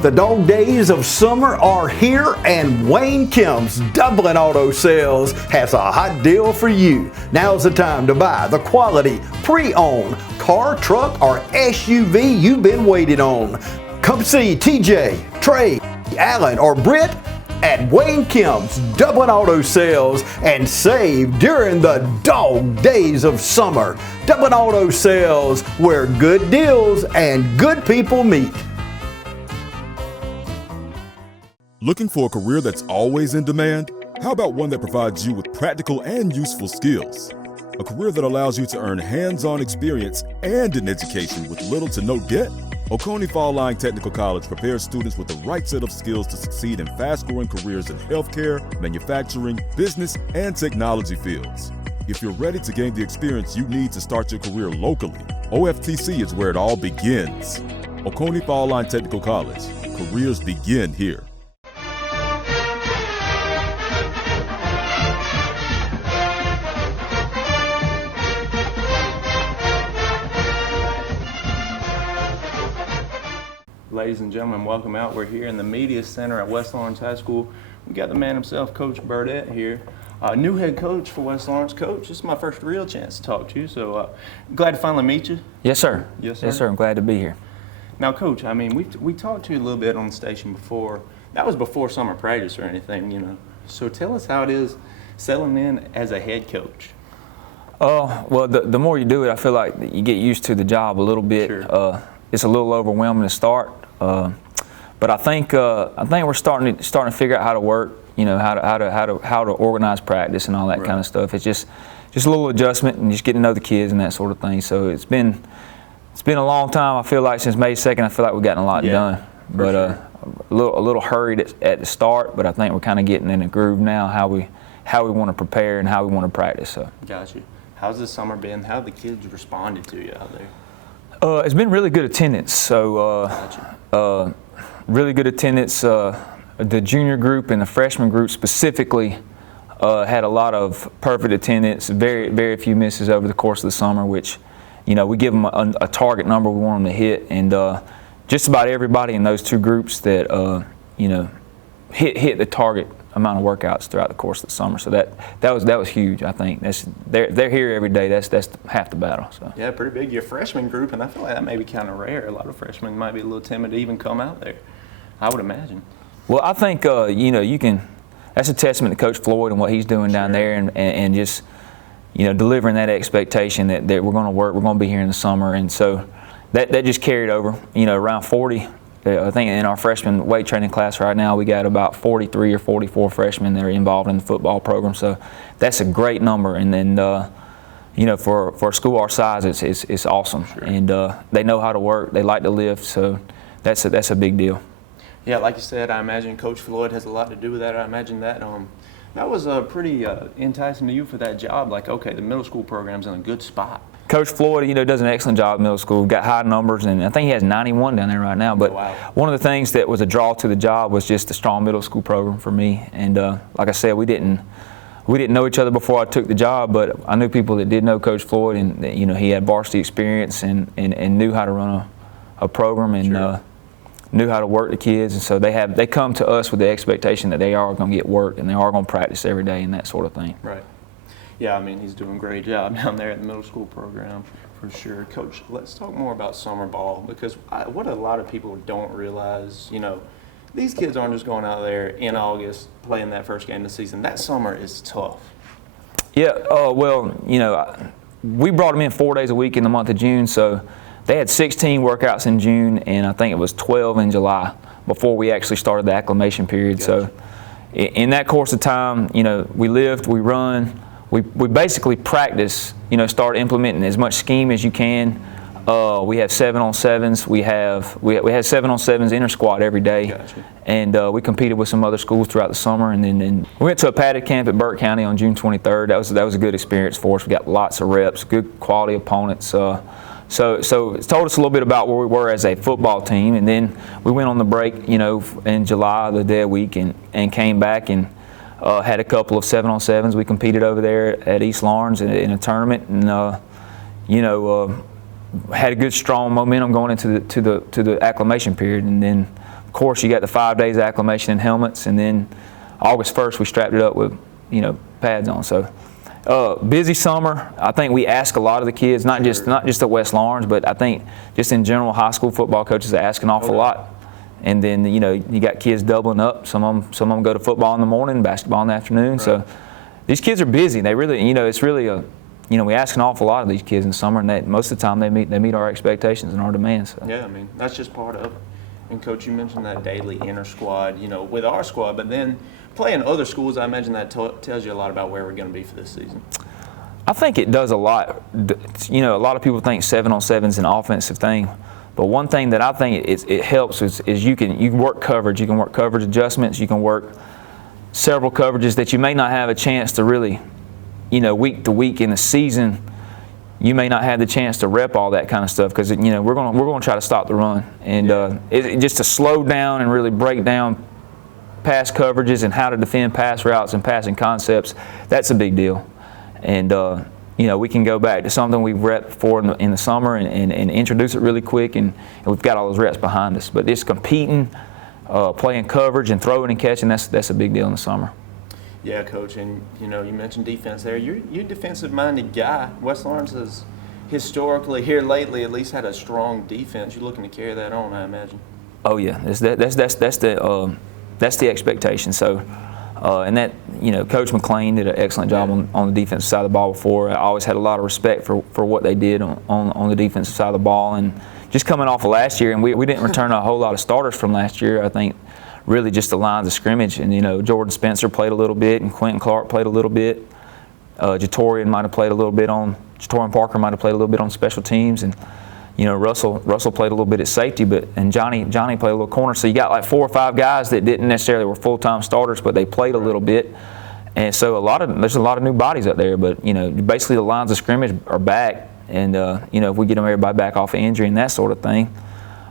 The dog days of summer are here, and Wayne Kemp's Dublin Auto Sales has a hot deal for you. Now's the time to buy the quality pre-owned car, truck, or SUV you've been waiting on. Come see TJ, Trey, Alan, or Britt at Wayne Kemp's Dublin Auto Sales and save during the dog days of summer. Dublin Auto Sales, where good deals and good people meet. Looking for a career that's always in demand? How about one that provides you with practical and useful skills? A career that allows you to earn hands-on experience and an education with little to no debt? Oconee Fall Line Technical College prepares students with the right set of skills to succeed in fast-growing careers in healthcare, manufacturing, business, and technology fields. If you're ready to gain the experience you need to start your career locally, OFTC is where it all begins. Oconee Fall Line Technical College. Careers begin here. Ladies and gentlemen, welcome out. We're here in the Media Center at West Lawrence High School. We got the man himself, Coach Burdett, here. New head coach for West Lawrence. Coach, this is my first real chance to talk to you, so glad to finally meet you. Yes, sir. Yes, sir. Yes, sir. I'm glad to be here. Now, Coach, I mean, we talked to you a little bit on the station before. That was before summer practice or anything, you know. So tell us how it is settling in as a head coach. Well, the more you do it, I feel like you get used to the job a little bit. Sure. It's a little overwhelming to start, but I think we're starting to figure out how to work. You know, how to organize practice and all that kind of stuff. It's just a little adjustment and just getting to know the kids and that sort of thing. So it's been a long time. I feel like since May 2nd, I feel like we've gotten a lot done. But sure. a little hurried at the start. But I think we're kind of getting in a groove now. How we want to prepare and how we want to practice. So. Gotcha. How's this summer been? How have the kids responded to you out there? It's been really good attendance. So Gotcha. really good attendance. The junior group and the freshman group specifically had a lot of perfect attendance. Very few misses over the course of the summer, which, you know, we give them a target number we want them to hit, and just about everybody in those two groups that you know hit the target amount of workouts throughout the course of the summer. So that was huge. I think they're here every day. That's half the battle. So. Yeah, pretty big. Your freshman group, and I feel like that may be kind of rare. A lot of freshmen might be a little timid to even come out there, I would imagine. Well, I think you know, you can. That's a testament to Coach Floyd and what he's doing down there, and just, you know, delivering that expectation that we're going to work, we're going to be here in the summer, and so that just carried over. You know, around 40. I think in our freshman weight training class right now, we got about 43 or 44 freshmen that are involved in the football program. So that's a great number, and then you know, for a school our size, it's awesome, sure. And they know how to work, they like to lift, so that's a big deal. Yeah, like you said, I imagine Coach Floyd has a lot to do with that. I imagine that that was pretty enticing to you for that job. Like, okay, the middle school program's in a good spot. Coach Floyd, you know, does an excellent job at middle school. Got high numbers, and I think he has 91 down there right now. But wow. One of the things that was a draw to the job was just the strong middle school program for me. And like I said, we didn't know each other before I took the job, but I knew people that did know Coach Floyd, and you know, he had varsity experience and knew how to run a program, and sure. Knew how to work the kids. And so they come to us with the expectation that they are going to get work and they are going to practice every day and that sort of thing. Right. Yeah, I mean, he's doing a great job down there at the middle school program, for sure. Coach, let's talk more about summer ball, because what a lot of people don't realize, you know, these kids aren't just going out there in August playing that first game of the season. That summer is tough. Yeah, well, you know, we brought them in 4 days a week in the month of June, so they had 16 workouts in June, and I think it was 12 in July before we actually started the acclimation period. Gotcha. So in that course of time, you know, we lift, we run, we basically practice, you know, start implementing as much scheme as you can. We have 7-on-7s. We had 7-on-7s inter squad every day. Gotcha. And we competed with some other schools throughout the summer, and then we went to a padded camp at Burke County on June 23rd. That was a good experience for us. We got lots of reps, good quality opponents. So it's told us a little bit about where we were as a football team, and then we went on the break, you know, in July, the dead week, and came back and had a couple of 7-on-7s. We competed over there at East Lawrence in a tournament, and you know, had a good strong momentum going into the acclimation period, and then Of course, you got the 5 days acclimation and helmets, and then August 1st we strapped it up with, pads on. So busy summer. I think we ask a lot of the kids, not just at West Lawrence, but I think just in general, high school football coaches ask an awful lot. And then you got kids doubling up. Some of them go to football in the morning, basketball in the afternoon. Right. So these kids are busy. They really, it's really we ask an awful lot of these kids in the summer, and most of the time they meet our expectations and our demands. So. Yeah, I mean that's just part of it. And Coach, you mentioned that daily inter squad, with our squad, but then playing other schools, I imagine that tells you a lot about where we're going to be for this season. I think it does a lot. A lot of people think 7-on-7 is an offensive thing, but one thing that I think it helps is you can work coverage. You can work coverage adjustments. You can work several coverages that you may not have a chance to really, week to week in the season. You may not have the chance to rep all that kind of stuff because we're going to try to stop the run, and just to slow down and really break down pass coverages and how to defend pass routes and passing concepts. That's a big deal, and we can go back to something we've repped for in the summer and introduce it really quick, and we've got all those reps behind us. But it's competing, playing coverage and throwing and catching. That's a big deal in the summer. Yeah, Coach, and you mentioned defense there. You're a defensive-minded guy. West Lawrence has historically, here lately, at least had a strong defense. You're looking to carry that on, I imagine. Oh yeah, that's the expectation. So, and that Coach McLean did an excellent job on the defensive side of the ball before. I always had a lot of respect for what they did on the defensive side of the ball, and just coming off of last year, and we didn't return a whole lot of starters from last year. I think. Really just the lines of scrimmage, and Jordan Spencer played a little bit, and Quentin Clark played a little bit. Jatorian might have played a little bit Jatorian Parker might have played a little bit on special teams, and Russell played a little bit at safety, and Johnny played a little corner. So you got like 4 or 5 guys that didn't necessarily were full-time starters, but they played a little bit, and so there's a lot of new bodies out there. But basically the lines of scrimmage are back, and if we get everybody back off of injury and that sort of thing.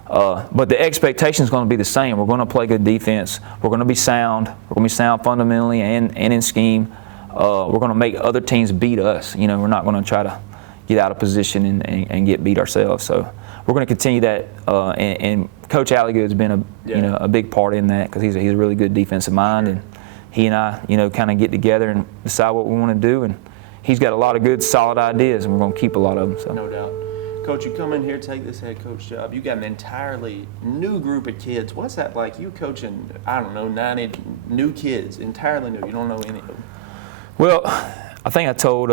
But the expectation is going to be the same. We're going to play good defense. We're going to be sound. We're going to be sound fundamentally and in scheme. We're going to make other teams beat us. We're not going to try to get out of position and get beat ourselves. So we're going to continue that. And Coach Alligood's been a big part in that because he's a really good defensive mind, and he and I kind of get together and decide what we want to do. And he's got a lot of good, solid ideas, and we're going to keep a lot of them. So. No doubt. Coach, you come in here, take this head coach job. You got an entirely new group of kids. What's that like? You coaching, 90 new kids, entirely new. You don't know any of them. Well, I think I told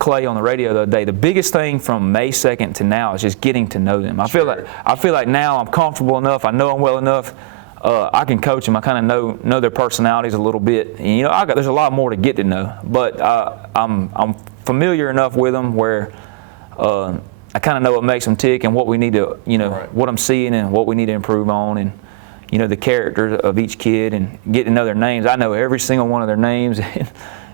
Clay on the radio the other day, the biggest thing from May 2nd to now is just getting to know them. I feel like now I'm comfortable enough. I know them well enough. I can coach them. I kind of know their personalities a little bit. And, there's a lot more to get to know, but I'm familiar enough with them where. I kind of know what makes them tick and what we need to, right. What I'm seeing and what we need to improve on, and the character of each kid, and get to know their names. I know every single one of their names,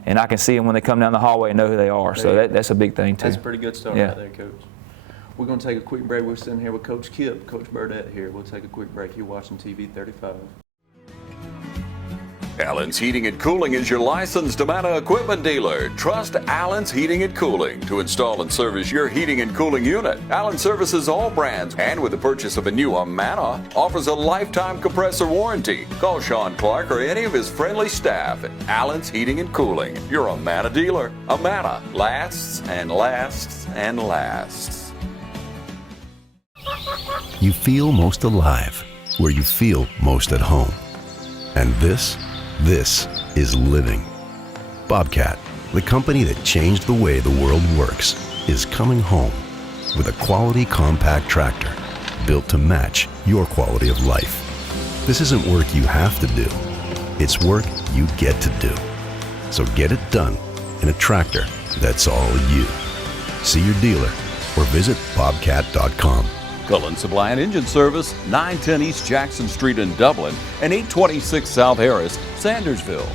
and I can see them when they come down the hallway and know who they are. So that's a big thing too. That's a pretty good start right there, Coach. We're going to take a quick break. We're sitting here with Coach Kip, Coach Burdette here. We'll take a quick break. You're watching TV 35. Allen's Heating and Cooling is your licensed Amana equipment dealer. Trust Allen's Heating and Cooling to install and service your heating and cooling unit. Allen services all brands, and with the purchase of a new Amana, offers a lifetime compressor warranty. Call Sean Clark or any of his friendly staff at Allen's Heating and Cooling, your Amana dealer. Amana lasts and lasts and lasts. You feel most alive where you feel most at home. And this is living. Bobcat, the company that changed the way the world works, is coming home with a quality compact tractor built to match your quality of life. This isn't work you have to do. It's work you get to do. So get it done in a tractor that's all you. See your dealer or visit bobcat.com. Cullen Supply and Engine Service, 910 East Jackson Street in Dublin and 826 South Harris, Sandersville.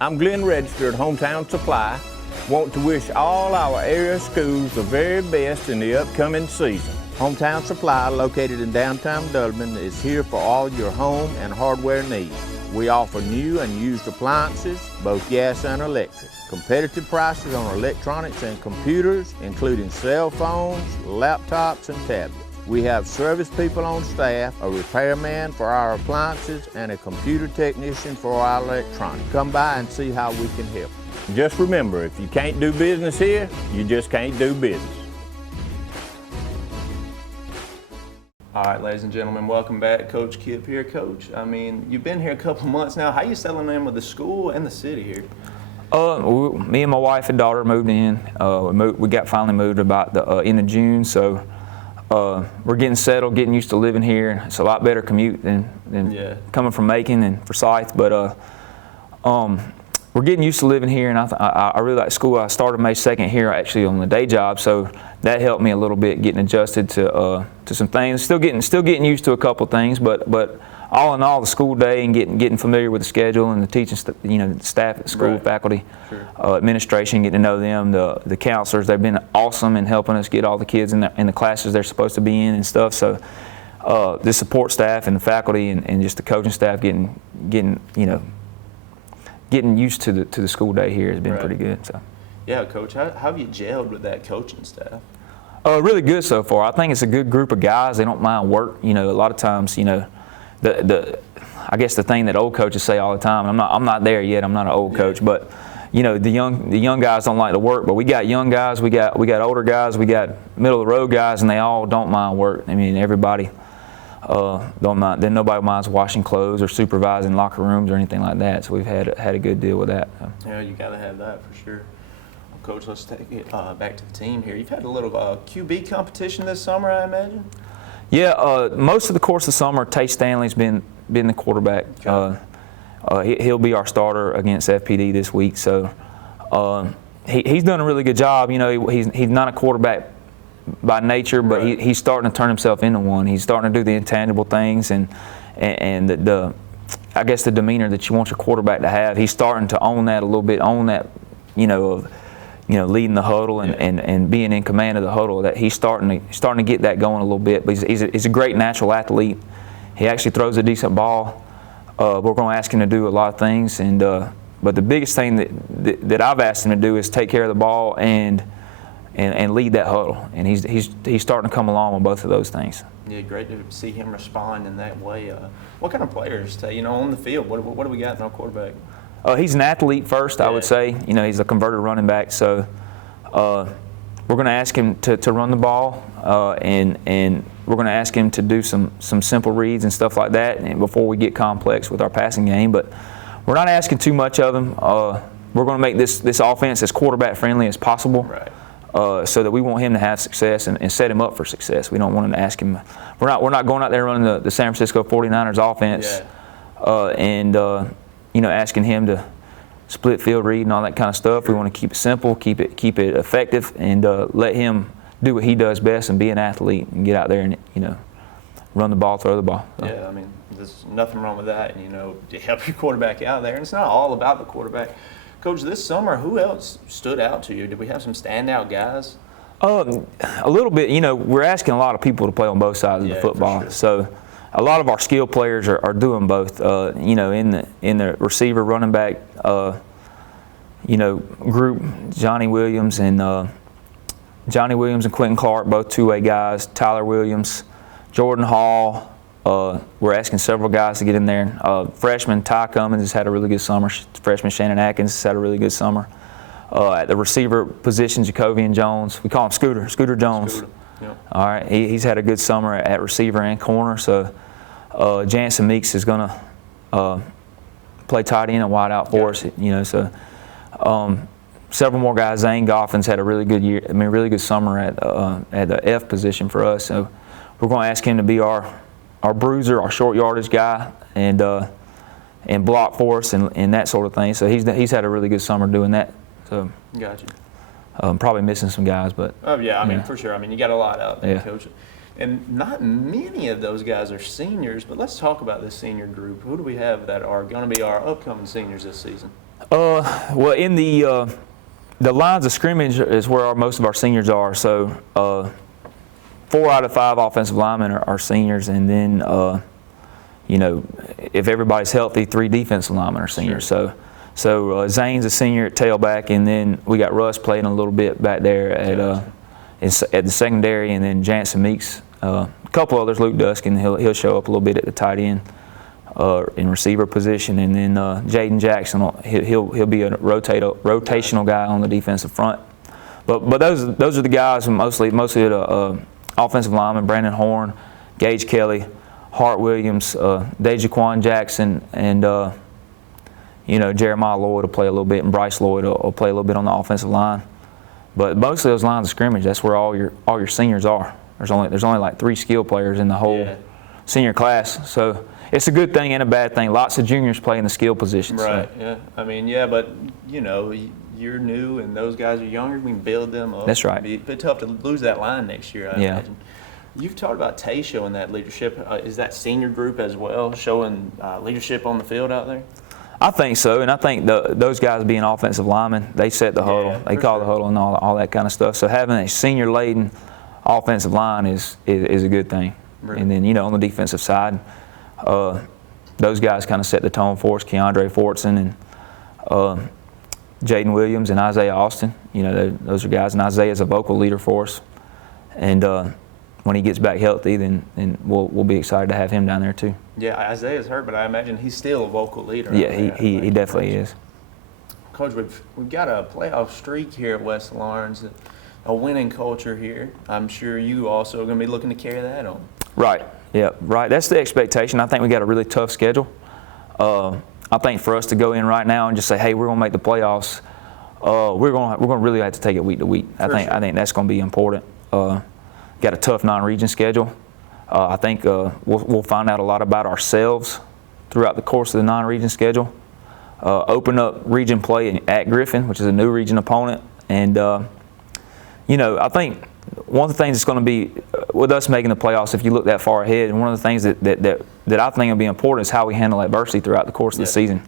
I'm Glenn Register at Hometown Supply. Want to wish all our area schools the very best in the upcoming season. Hometown Supply, located in downtown Dublin, is here for all your home and hardware needs. We offer new and used appliances, both gas and electric. Competitive prices on electronics and computers, including cell phones, laptops, and tablets. We have service people on staff, a repairman for our appliances, and a computer technician for our electronics. Come by and see how we can help. Just remember, if you can't do business here, you just can't do business. All right, ladies and gentlemen, welcome back. Coach Kip here. Coach, I mean, you've been here a couple months now. How are you settling in with the school and the city here? Me and my wife and daughter moved in. We got finally moved about the end of June, so we're getting settled, getting used to living here. It's a lot better commute than coming from Macon and Forsyth, but we're getting used to living here, and I really like school. I started May 2nd here actually on the day job, so that helped me a little bit getting adjusted to some things. Still getting used to a couple things, but all in all, the school day and getting familiar with the schedule and the teaching, the staff at the school, faculty, administration, getting to know them, the counselors. They've been awesome in helping us get all the kids in the classes they're supposed to be in and stuff. So the support staff and the faculty and just the coaching staff getting used to the school day here has been pretty good. So. Yeah, Coach, how have you gelled with that coaching staff? Really good so far. I think it's a good group of guys. They don't mind work. A lot of times, I guess the thing that old coaches say all the time. I'm not there yet. I'm not an old coach, but the young guys don't like to work. But we got young guys. We got older guys. We got middle of the road guys, and they all don't mind work. I mean, everybody don't mind. Then nobody minds washing clothes or supervising locker rooms or anything like that. So we've had a good deal with that. So. Yeah, you got to have that for sure. Coach, let's take it back to the team here. You've had a little QB competition this summer, I imagine? Yeah, most of the course of summer, Tay Stanley's been the quarterback. Okay. He'll be our starter against FPD this week. So he's done a really good job. He's not a quarterback by nature, but he's starting to turn himself into one. He's starting to do the intangible things and the I guess the demeanor that you want your quarterback to have. He's starting to own that a little bit, own that, leading the huddle and being in command of the huddle. That he's starting to get that going a little bit. But he's a great natural athlete. He actually throws a decent ball. We're going to ask him to do a lot of things, but the biggest thing that I've asked him to do is take care of the ball and lead that huddle. And he's starting to come along with both of those things. Yeah, great to see him respond in that way. What kind of players, on the field? What do we got in our quarterback? He's an athlete first, I would say. He's a converted running back, so we're going to ask him to run the ball, and we're going to ask him to do some simple reads and stuff like that, and before we get complex with our passing game. But we're not asking too much of him. We're going to make this offense as quarterback friendly as possible, so that we want him to have success and set him up for success. We don't want him to ask him. We're not going out there running the San Francisco 49ers offense, asking him to split field read and all that kind of stuff. We want to keep it simple, keep it effective, and let him do what he does best and be an athlete and get out there and run the ball, throw the ball. So. Yeah, I mean, there's nothing wrong with that. And, to help your quarterback out there, and it's not all about the quarterback. Coach, this summer, who else stood out to you? Did we have some standout guys? A little bit. We're asking a lot of people to play on both sides of the football. Sure. So a lot of our skill players are doing both. In the receiver, running back, group, Johnny Williams and Quentin Clark, both two-way guys. Tyler Williams, Jordan Hall. We're asking several guys to get in there. Freshman Ty Cummins has had a really good summer. Freshman Shannon Atkins has had a really good summer. At the receiver position, Jacovian Jones. We call him Scooter Jones. Scooter. Yep. All right, he's had a good summer at receiver and corner. So Jansen Meeks is going to play tight end and wide out for us. So several more guys. Zane Goffin's had a really good year. Really good summer at the F position for us. So we're going to ask him to be our bruiser, our short yardage guy, and block for us and that sort of thing. So he's had a really good summer doing that. So gotcha. Probably missing some guys, but for sure. You got a lot out there, Yeah. Coach. And not many of those guys are seniors, but let's talk about this senior group. Who do we have that are going to be our upcoming seniors this season? Well, in the lines of scrimmage is where most of our seniors are. So 4 out of 5 offensive linemen are seniors, and then if everybody's healthy, 3 defensive linemen are seniors. Sure. So Zane's a senior at tailback, and then we got Russ playing a little bit back there at the secondary, and then Jansen Meeks A couple others, Luke Duskin, he'll show up a little bit at the tight end in receiver position, and then Jaden Jackson, he'll be a rotational guy on the defensive front. But those are the guys, mostly the offensive linemen: Brandon Horn, Gage Kelly, Hart Williams, Dejaquan Jackson, and Jeremiah Lloyd will play a little bit, and Bryce Lloyd will play a little bit on the offensive line. But most of those lines of scrimmage, that's where all your seniors are. There's only like 3 skill players in the whole senior class, so it's a good thing and a bad thing. Lots of juniors play in the skill positions. Right. So. Yeah. I mean, but you're new and those guys are younger. We can build them up. That's right. It'd be tough to lose that line next year, I imagine. You've talked about Tay showing that leadership. Is that senior group as well showing leadership on the field out there? I think so, and I think those guys being offensive linemen, they set the huddle. They call the huddle and all that kind of stuff. So having a senior-laden offensive line is a good thing. Really? And then, on the defensive side, those guys kind of set the tone for us. Keandre Fortson and Jaden Williams and Isaiah Austin. Those are guys, and Isaiah's a vocal leader for us. And when he gets back healthy, then we'll be excited to have him down there too. Yeah, Isaiah's hurt, but I imagine he's still a vocal leader. Yeah, he definitely is. Coach, we've got a playoff streak here at West Lawrence, a winning culture here. I'm sure you also are going to be looking to carry that on. Right. Yeah. Right. That's the expectation. I think we got a really tough schedule. I think for us to go in right now and just say, hey, we're going to make the playoffs, we're going to really have to take it week to week. I think that's going to be important. Got a tough non-region schedule. I think we'll find out a lot about ourselves throughout the course of the non-region schedule. Open up region play at Griffin, which is a new region opponent. And, I think one of the things that's going to be, with us making the playoffs, if you look that far ahead, and one of the things that I think will be important is how we handle adversity throughout the course of the season.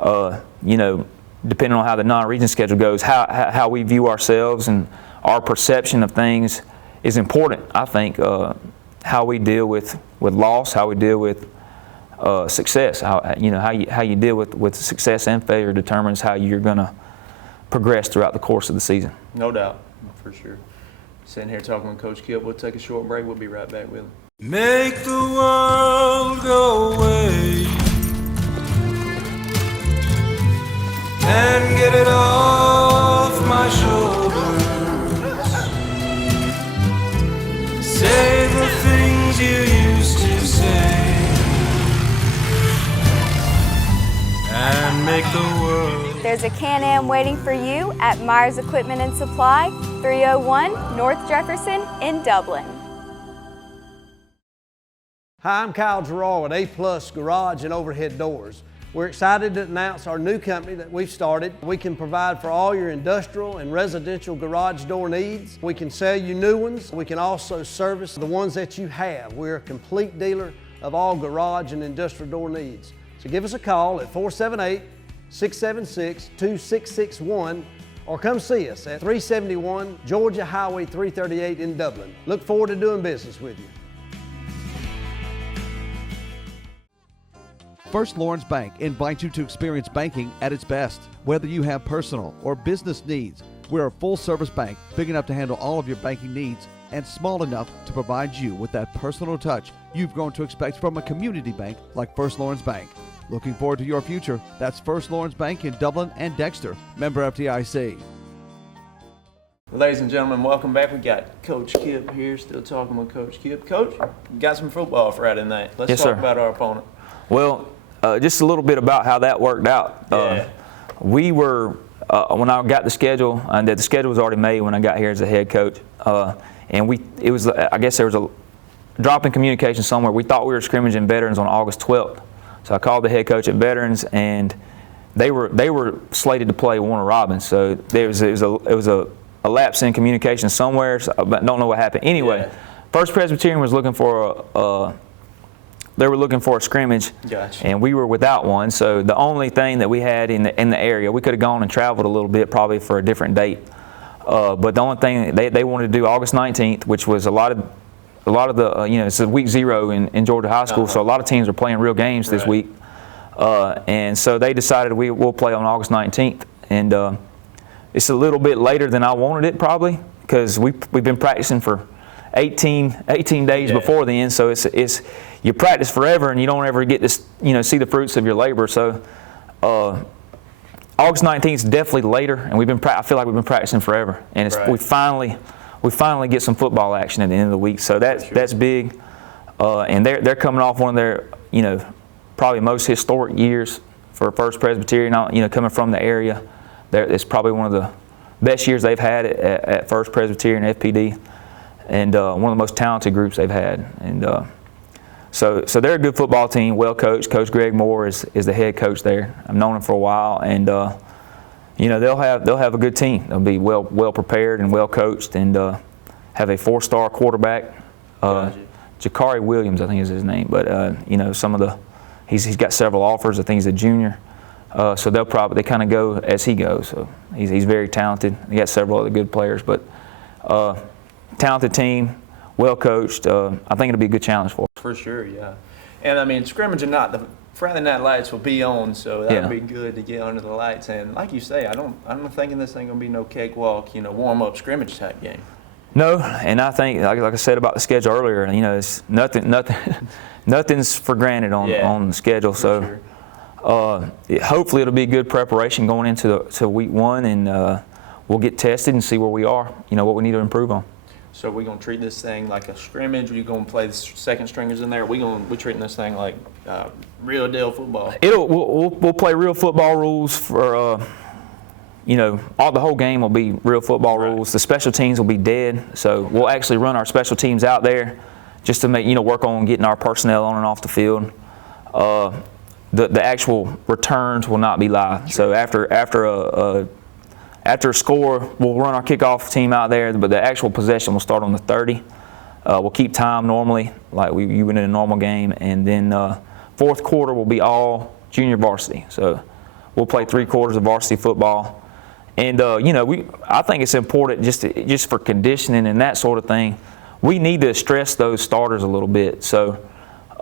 Depending on how the non-region schedule goes, how we view ourselves and our perception of things is important. I think how we deal with loss, how we deal with success, how you deal with success and failure determines how you're going to progress throughout the course of the season. No doubt, for sure. Sitting here talking with Coach Kipp. We'll take a short break. We'll be right back with him. Make the world go away and get it off my shoulders. Say the things you used to say and make the world. There's a Can-Am waiting for you at Myers Equipment and Supply, 301 North Jefferson in Dublin. Hi, I'm Kyle Gerard with A+ Garage and Overhead Doors. We're excited to announce our new company that we've started. We can provide for all your industrial and residential garage door needs. We can sell you new ones. We can also service the ones that you have. We're a complete dealer of all garage and industrial door needs. So give us a call at 478-676-2661 or come see us at 371 Georgia Highway 338 in Dublin. Look forward to doing business with you. First Lawrence Bank invites you to experience banking at its best. Whether you have personal or business needs, we're a full-service bank big enough to handle all of your banking needs and small enough to provide you with that personal touch you've grown to expect from a community bank like First Lawrence Bank. Looking forward to your future. That's First Lawrence Bank in Dublin and Dexter. Member FDIC. Ladies and gentlemen, welcome back. We got Coach Kipp here, still talking with Coach Kipp. Coach, we got some football Friday night. Let's talk about our opponent. Well, just a little bit about how that worked out. We were, when I got the schedule, and the schedule was already made when I got here as a head coach, and I guess there was a drop in communication somewhere. We thought we were scrimmaging veterans on August 12th. So I called the head coach at Veterans, and they were slated to play Warner Robins. So it was a lapse in communication somewhere. So I don't know what happened. Anyway, First Presbyterian was looking for a scrimmage, and we were without one. So the only thing that we had in the area, we could have gone and traveled a little bit probably for a different date. But the only thing they wanted to do August 19th, which was a lot of the it's a week 0 in Georgia high school, so a lot of teams are playing real games this week, and so they decided we'll play on August 19th, and it's a little bit later than I wanted it probably, because we've been practicing for 18 days before then. So it's you practice forever and you don't ever get to see the fruits of your labor. So August 19th is definitely later, and I feel like we've been practicing forever, and we finally get some football action at the end of the week. So that's big, and they're coming off one of their probably most historic years for First Presbyterian. Coming from the area, it's probably one of the best years they've had at First Presbyterian FPD, and one of the most talented groups they've had. And so they're a good football team, well coached. Coach Greg Moore is the head coach there. I've known him for a while, and they'll have a good team. They'll be well prepared and well coached, and have a 4-star quarterback, Jakari Williams, I think is his name. But he's got several offers. I think he's a junior. So they kind of go as he goes. So he's very talented. He got several other good players, but talented team, well coached. I think it'll be a good challenge for us. For sure, yeah. And I mean, scrimmage or not, the Friday night lights will be on, so that'll be good to get under the lights. And like you say, I'm thinking this ain't gonna be no cakewalk, warm up scrimmage type game. No, and I think like I said about the schedule earlier, it's nothing's for granted on the schedule. So. Hopefully it'll be good preparation going into week 1, and we'll get tested and see where we are, what we need to improve on. So we're going to treat this thing like a scrimmage? Are you going to play the second stringers in there? We're treating this thing like real deal football? We'll play real football rules for, the whole game will be real football rules. The special teams will be dead, so we'll actually run our special teams out there just to make, work on getting our personnel on and off the field. The actual returns will not be live. So after a score, we'll run our kickoff team out there, but the actual possession will start on the 30. We'll keep time normally, like you would in a normal game, and then fourth quarter will be all junior varsity. So we'll play 3 quarters of varsity football, and I think it's important just for conditioning and that sort of thing. We need to stress those starters a little bit. So.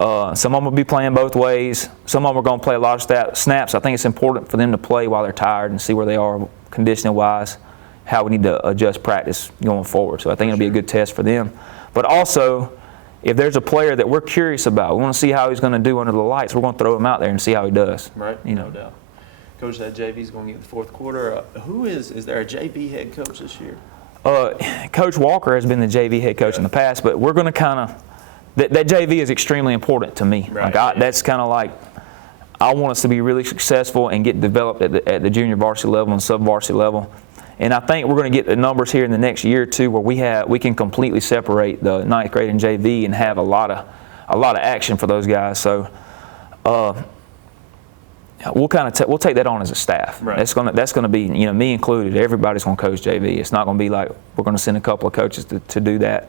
Some of them will be playing both ways. Some of them are going to play a lot of snaps. I think it's important for them to play while they're tired and see where they are conditioning-wise, how we need to adjust practice going forward. So I think it'll be a good test for them. But also, if there's a player that we're curious about, we want to see how he's going to do under the lights, we're going to throw him out there and see how he does. Right, no doubt. Coach, that JV's going to get the fourth quarter. Is there a JV head coach this year? Coach Walker has been the JV head coach in the past, but we're going to kind of that JV is extremely important to me. Right. That's kind of like I want us to be really successful and get developed at the junior varsity level and sub-varsity level. And I think we're going to get the numbers here in the next year or two where we can completely separate the 9th grade and JV and have a lot of action for those guys. So we'll take that on as a staff. Right. That's going to be me included. Everybody's going to coach JV. It's not going to be like we're going to send a couple of coaches to do that.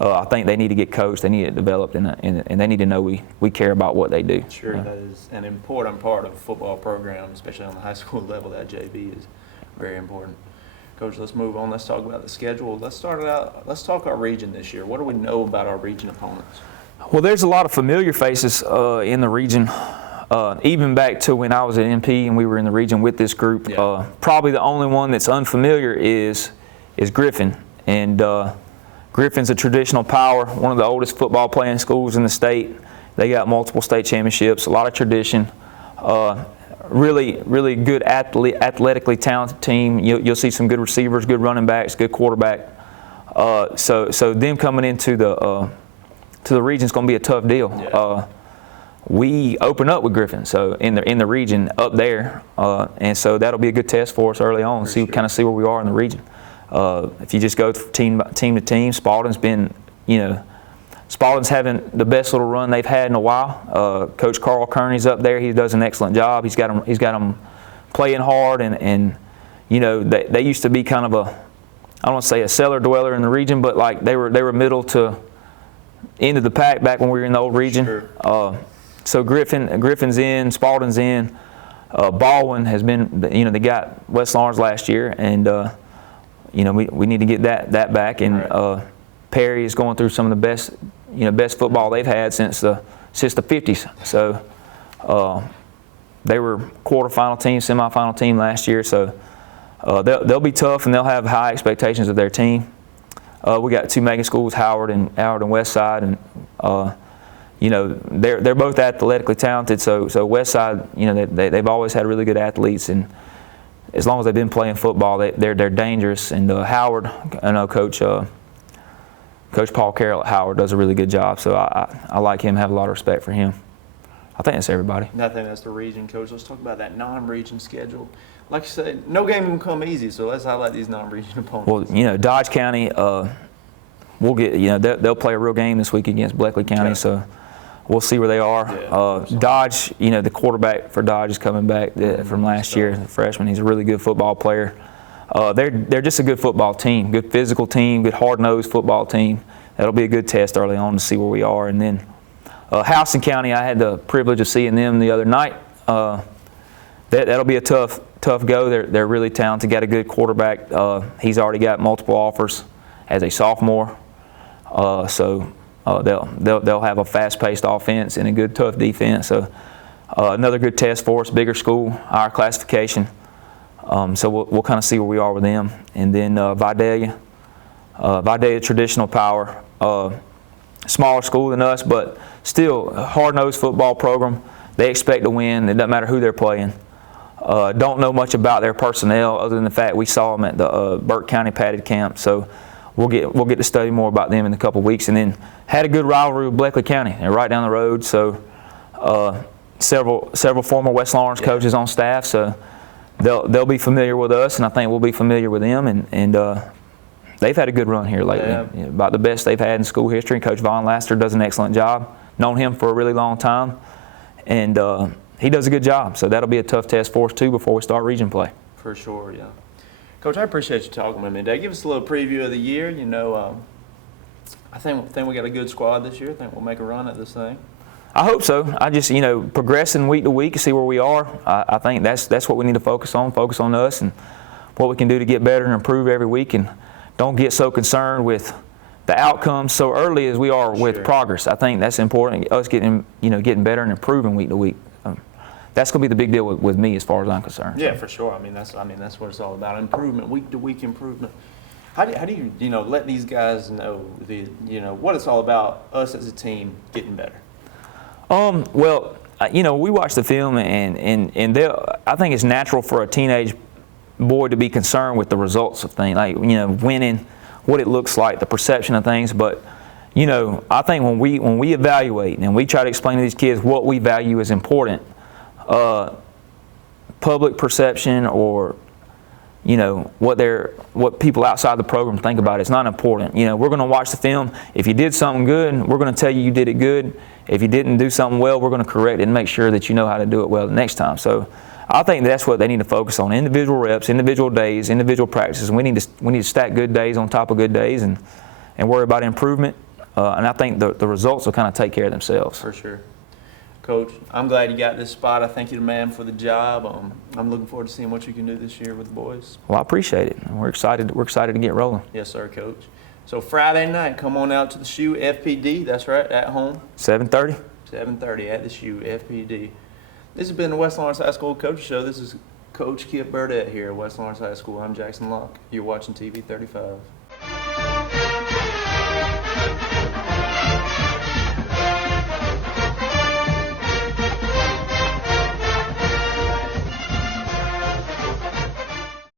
I think they need to get coached, they need it developed, and they need to know we care about what they do. Sure, that is an important part of a football program, especially on the high school level. That JV is very important. Coach, let's move on. Let's talk about the schedule. Let's talk our region this year. What do we know about our region opponents? Well, there's a lot of familiar faces in the region. Even back to when I was at MP and we were in the region with this group. Yeah. Probably the only one that's unfamiliar is Griffin. And Griffin's a traditional power, one of the oldest football playing schools in the state. They got multiple state championships, a lot of tradition. Really, really good athletically talented team. You'll see some good receivers, good running backs, good quarterback. So them coming into the region is going to be a tough deal. Yeah. We open up with Griffin, so in the region up there, and so that'll be a good test for us early on. Kind of see where we are in the region. If you just go team to team, Spalding's having the best little run they've had in a while. Coach Carl Kearney's up there. He does an excellent job. He's got them playing hard, and they used to be kind of I don't want to say a cellar dweller in the region, but like they were middle to end of the pack back when we were in the old region. Sure. So Griffin's in, Spalding's in. Baldwin has been, they got West Lawrence last year, and we need to get that back. And right. Perry is going through some of the best football they've had since the 50s. So they were quarterfinal team, semifinal team last year. So they'll be tough, and they'll have high expectations of their team. We got two mega schools, Howard and Westside, and you know, they're both athletically talented. So Westside, you know, they've always had really good athletes, and as long as they've been playing football, they're dangerous. And Howard, I know Coach Paul Carroll at Howard does a really good job. So I like him, have a lot of respect for him. I think that's everybody. I think that's the region, Coach. Let's talk about that non-region schedule. Like you said, no game will come easy, so let's highlight these non-region opponents. Well, you know, Dodge County, we'll get, you know, they'll play a real game this week against Bleckley County, so we'll see where they are. Yeah, Dodge, you know, the quarterback for Dodge is coming back from last year, the freshman. He's a really good football player. They're just a good football team, good physical team, good hard-nosed football team. That'll be a good test early on to see where we are. And then Houston County, I had the privilege of seeing them the other night. That'll be a tough go. They're really talented. Got a good quarterback. He's already got multiple offers as a sophomore. So they'll have a fast-paced offense and a good, tough defense. So another good test for us. Bigger school, higher classification. So we'll kind of see where we are with them. And then Vidalia, traditional power. Smaller school than us, but still a hard-nosed football program. They expect to win. It doesn't matter who they're playing. Don't know much about their personnel other than the fact we saw them at the Burke County padded camp. So we'll get to study more about them in a couple of weeks. And then had a good rivalry with Bleckley County. They're right down the road. So several former West Lawrence coaches on staff. So they'll be familiar with us, and I think we'll be familiar with them. And they've had a good run here lately. Yeah. About the best they've had in school history. Coach Von Laster does an excellent job. Known him for a really long time, and he does a good job. So that'll be a tough test for us too before we start region play. For sure, yeah. Coach, I appreciate you talking with me today. Give us a little preview of the year. You know, I think we got a good squad this year. I think we'll make a run at this thing. I hope so. I just, you know, progressing week to week, see where we are. I think that's what we need to focus on us, and what we can do to get better and improve every week. And don't get so concerned with the outcomes so early as we are with progress. I think that's important. Us getting better and improving week to week. That's going to be the big deal with me as far as I'm concerned. Yeah, for sure. I mean that's what it's all about. Improvement, week to week improvement. How do you let these guys know what it's all about? Us as a team getting better. Well, we watch the film and I think it's natural for a teenage boy to be concerned with the results of things, like winning, what it looks like, the perception of things. But I think when we evaluate and we try to explain to these kids what we value is important, public perception or what people outside the program think about it's not important. We're going to watch the film. If you did something good, we're going to tell you did it good. If you didn't do something well, we're going to correct it and make sure that you know how to do it well the next time. So I think that's what they need to focus on: individual reps, individual days, individual practices. We need to stack good days on top of good days and worry about improvement. And I think the results will kind of take care of themselves. For sure. Coach, I'm glad you got this spot. I think you're the man for the job. I'm looking forward to seeing what you can do this year with the boys. Well, I appreciate it. We're excited to get rolling. Yes, sir, Coach. So Friday night, come on out to the Shoe FPD. That's right, at home. 7:30. 7:30 at the Shoe FPD. This has been the West Lawrence High School Coach Show. This is Coach Kip Burdett here at West Lawrence High School. I'm Jackson Locke. You're watching TV 35.